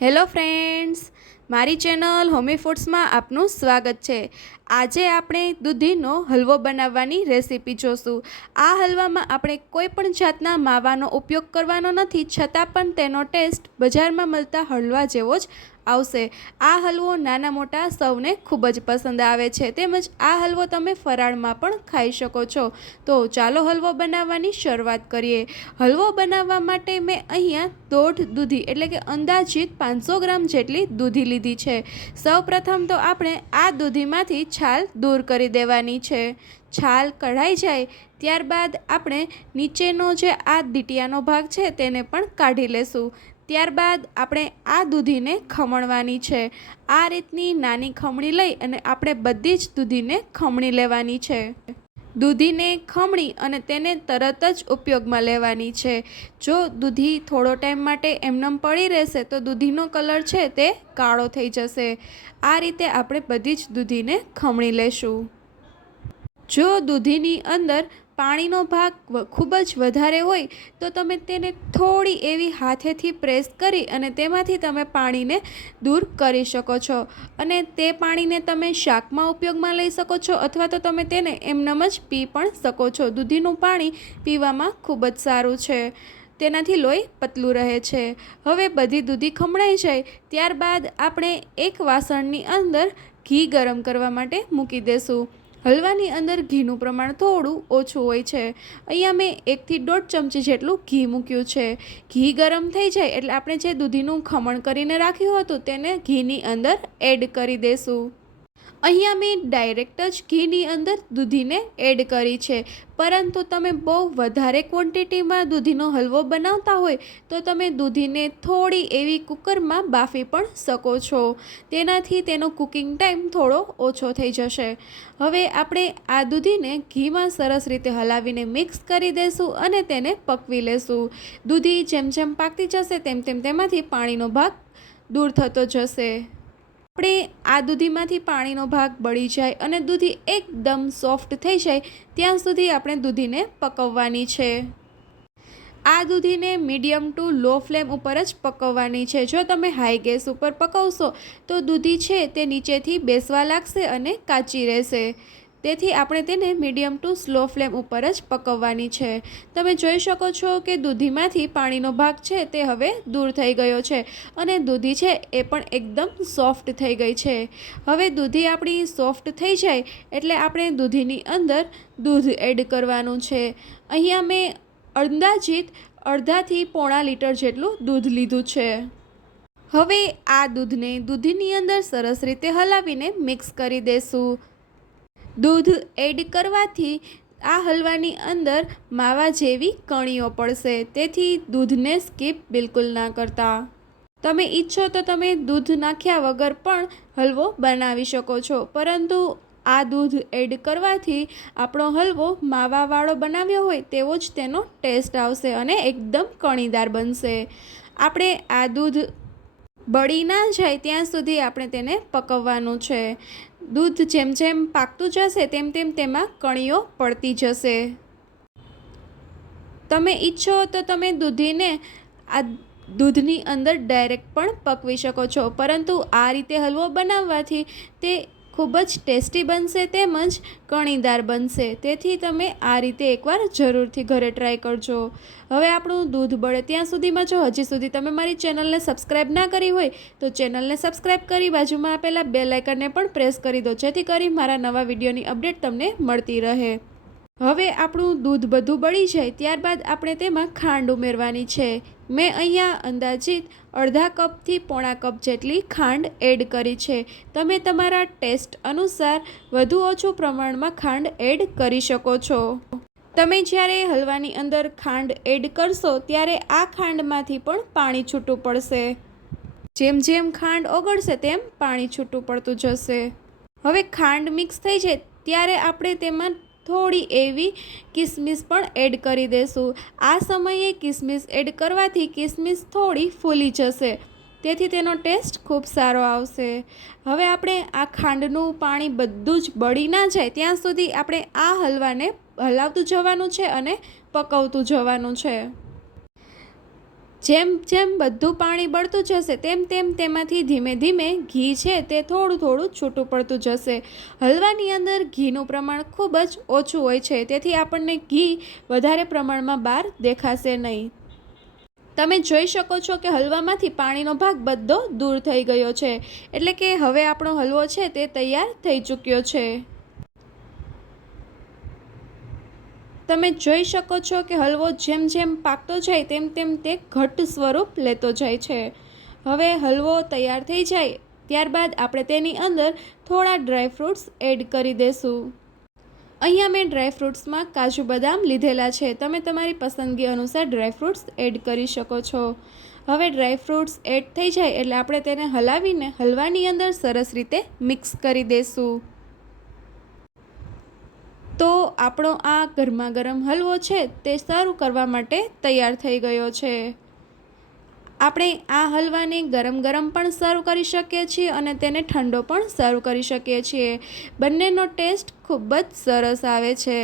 Hello friends, મારી channel હોમીફૂડ્સ માં આપનું સ્વાગત છે। આજે આપણે દૂધીનો હલવો બનાવવાની રેસીપી જોશું। આ હલવામાં આપણે કોઈ પણ જાતના માવાનો ઉપયોગ કરવાનો નથી, છતાં પણ તેનો ટેસ્ટ બજારમાં મળતા હલવા જેવો જ આવશે। આ હલવો નાના મોટા સૌને ખૂબ જ પસંદ આવે છે, તેમજ આ હલવો તમે ફરાળમાં પણ ખાઈ શકો છો। તો ચાલો હલવો બનાવવાની શરૂઆત કરીએ। હલવો બનાવવા માટે મેં અહીંયા દોઢ દૂધી એટલે કે અંદાજિત 500 ગ્રામ જેટલી દૂધી લીધી છે। સૌપ્રથમ તો આપણે આ દૂધીમાંથી છાલ દૂર કરી દેવાની છે। છાલ કઢાઈ જાય ત્યારબાદ આપણે નીચેનો જે આ દીટિયાનો ભાગ છે તેને પણ કાઢી લેશું। ત્યારબાદ આપણે આ દૂધીને ખમણવાની છે। આ રીતની નાની ખમણી લઈ અને આપણે બધી જ દૂધીને ખમણી લેવાની છે। દૂધીને ખમણી અને તેને તરત જ ઉપયોગમાં લેવાની છે। જો દૂધી થોડો ટાઈમ માટે એમનેમ પડી રહેશે તો દૂધીનો કલર છે તે કાળો થઈ જશે। આ રીતે આપણે બધી જ દૂધીને ખમણી લેશું। જો દૂધીની અંદર પાણીનો ભાગ ખૂબ જ વધારે હોય તો તમે તેને થોડી એવી હાથેથી પ્રેસ કરી અને તેમાંથી તમે પાણીને દૂર કરી શકો છો, અને તે પાણીને તમે શાકમાં ઉપયોગમાં લઈ શકો છો અથવા તો તમે તેને એમનેમ જ પી પણ શકો છો। દૂધીનું પાણી પીવામાં ખૂબ જ સારું છે, તેનાથી લોહી પતલું રહે છે। હવે બધી દૂધી ખમણાઈ જાય ત્યારબાદ આપણે એક વાસણની અંદર ઘી ગરમ કરવા માટે મૂકી દેશું। હલવાની અંદર ઘીનું પ્રમાણ થોડું ઓછું હોય છે। અહીંયા મેં 1 થી 1.5 ચમચી જેટલું ઘી મૂક્યું છે। ઘી ગરમ થઈ જાય એટલે આપણે જે દૂધીનું ખમણ કરીને રાખ્યું હતું તેને ઘીની અંદર એડ કરી દઈશું। અહીંયા મેં ડાયરેક્ટ જ ઘીની અંદર દૂધીને એડ કરી છે, પરંતુ તમે બહુ વધારે ક્વોન્ટિટીમાં દૂધીનો હલવો બનાવતા હોય તો તમે દૂધીને થોડી એવી કુકરમાં બાફી પણ શકો છો, તેનાથી તેનો કુકિંગ ટાઈમ થોડો ઓછો થઈ જશે। હવે આપણે આ દૂધીને ઘીમાં સરસ રીતે હલાવીને મિક્સ કરી દઈશું અને તેને પકવી લેશું। દૂધી જેમ જેમ પાકતી જશે તેમ તેમ તેમાંથી પાણીનો ભાગ દૂર થતો જશે। આપણે આ દૂધીમાંથી પાણીનો ભાગ બળી જાય અને દૂધી એકદમ સોફ્ટ થઈ જાય ત્યાં સુધી આપણે દૂધીને પકવવાની છે। આ દૂધીને મીડિયમ ટુ લો ફ્લેમ ઉપર જ પકવવાની છે। જો તમે હાઈ ગેસ ઉપર પકવશો તો દૂધી છે તે નીચેથી બેસવા લાગશે અને કાચી રહેશે, તેથી આપણે તેને મીડિયમ ટુ સ્લો ફ્લેમ ઉપર જ પકવવાની છે। તમે જોઈ શકો છો કે દૂધીમાંથી પાણીનો ભાગ છે તે હવે દૂર થઈ ગયો છે અને દૂધી છે એ પણ એકદમ સોફ્ટ થઈ ગઈ છે। હવે દૂધી આપણી સોફ્ટ થઈ જાય એટલે આપણે દૂધીની અંદર દૂધ એડ કરવાનું છે। અહીંયા મેં અંદાજિત અડધાથી પોણા લીટર જેટલું દૂધ લીધું છે। હવે આ દૂધને દૂધીની અંદર સરસ રીતે હલાવીને મિક્સ કરી દેશું। દૂધ એડ કરવાથી આ હલવાની અંદર માવા જેવી કણીઓ પડશે, તેથી દૂધને સ્કીપ બિલકુલ ના કરતા। તમે ઈચ્છો તો તમે દૂધ નાખ્યા વગર પણ હલવો બનાવી શકો છો, પરંતુ આ દૂધ એડ કરવાથી આપણો હલવો માવાવાળો બનાવ્યો હોય તેવો જ તેનો ટેસ્ટ આવશે અને એકદમ કણીદાર બનશે। આપણે આ દૂધ બળી ના જાય ત્યાં સુધી આપણે તેને પકવવાનું છે। દૂધ જેમ જેમ પાકતું જશે તેમ તેમ તેમાં કણીઓ પડતી જશે। તમે ઈચ્છો તો તમે દૂધીને આ દૂધની અંદર ડાયરેક્ટ પણ પકવી શકો છો, પરંતુ આ રીતે હલવો બનાવવાથી તે ખૂબ જ ટેસ્ટી બનશે તેમજ કણીદાર બનશે, તેથી તમે આ રીતે એકવાર જરૂરથી ઘરે ટ્રાય કરજો। હવે આપણું દૂધ બળે ત્યાં સુધીમાં જો હજી સુધી તમે મારી ચેનલને સબસ્ક્રાઈબ ના કરી હોય તો ચેનલને સબસ્ક્રાઈબ કરી બાજુમાં આપેલા બેલ આઇકનને પણ પ્રેસ કરી દો, જેથી કરી મારા નવા વિડીયોની અપડેટ તમને મળતી રહે। હવે આપણું દૂધ બધું બળી જાય ત્યારબાદ આપણે તેમાં ખાંડ ઉમેરવાની છે। મેં અહીંયા અંદાજિત અડધા કપથી પોણા કપ જેટલી ખાંડ એડ કરી છે। તમે તમારા ટેસ્ટ અનુસાર વધુ ઓછું પ્રમાણમાં ખાંડ એડ કરી શકો છો। તમે જ્યારે હલવાની અંદર ખાંડ એડ કરશો ત્યારે આ ખાંડમાંથી પણ પાણી છૂટું પડશે। જેમ જેમ ખાંડ ઓગળશે તેમ પાણી છૂટું પડતું જશે। હવે ખાંડ મિક્સ થઈ જાય ત્યારે આપણે તેમાં થોડી એવી કિસમિસ પણ એડ કરી દઈશું। આ સમયે કિસમિસ એડ કરવાથી કિસમિસ થોડી ફૂલી જશે, તેથી તેનો ટેસ્ટ ખૂબ સારો આવશે। હવે આપણે આ ખાંડનું પાણી બધું જ બળી ના જાય ત્યાં સુધી આપણે આ હલવાને હલાવતું જવાનું છે અને પકવતું જવાનું છે। જેમ જેમ બધું પાણી બળતું જશે તેમ તેમ તેમાંથી ધીમે ધીમે ઘી છે તે થોડું થોડું છૂટું પડતું જશે. હલવાની અંદર ઘીનું પ્રમાણ ખૂબ જ ઓછું હોય છે, તેથી આપણને ઘી વધારે પ્રમાણમાં બહાર દેખાશે નહીં. તમે જોઈ શકો છો કે હલવામાંથી પાણીનો ભાગ બધો દૂર થઈ ગયો છે, એટલે કે હવે આપણો હલવો છે તે તૈયાર થઈ ચૂક્યો છે. તમે જોઈ શકો છો કે હલવો જેમ જેમ પાકતો જાય તેમ તેમ તે ઘટ્ટ સ્વરૂપ લેતો જાય છે. હવે હલવો તૈયાર થઈ જાય ત્યારબાદ આપણે તેની અંદર થોડા ડ્રાયફ્રૂટ્સ એડ કરી દઈશું. અહીંયા મેં ડ્રાયફ્રૂટ્સમાં કાજુ બદામ લીધેલા છે. તમે તમારી પસંદગી અનુસાર ડ્રાયફ્રૂટ્સ એડ કરી શકો છો. હવે ડ્રાયફ્રૂટ્સ એડ થઈ જાય એટલે આપણે તેને હલાવીને હલવાની અંદર સરસ રીતે મિક્સ કરી દઈશું. તો આપણો આ ગરમા ગરમ હલવો છે તે સર્વ કરવા માટે તૈયાર થઈ ગયો છે. આપણે આ હલવાને ગરમ ગરમ પણ સર્વ કરી શકીએ છીએ અને તેને ઠંડો પણ સર્વ કરી શકીએ છીએ. બંનેનો ટેસ્ટ ખૂબ જ સરસ આવે છે.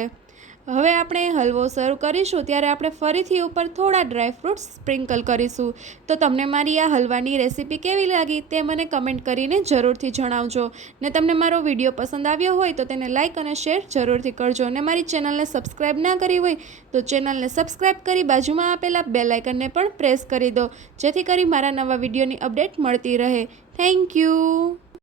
હવે આપણે હલવો સર્વ કરીશું ત્યારે આપણે ફરીથી ઉપર થોડા ડ્રાયફ્રૂટ્સ સ્પ્રિંકલ કરીશું. તો તમને મારી આ હલવાની રેસીપી કેવી લાગી તે મને કમેન્ટ કરીને જરૂરથી જણાવજો. ને તમને મારો વિડીયો પસંદ આવ્યો હોય તો તેને લાઇક અને શેર જરૂરથી કરજો. અને મારી ચેનલને સબસ્ક્રાઈબ ના કરી હોય તો ચેનલને સબસ્ક્રાઈબ કરી બાજુમાં આપેલા બેલ આઇકનને પણ પ્રેસ કરી દો, જેથી કરી મારા નવા વિડીયોની અપડેટ મળતી રહે. Thank you.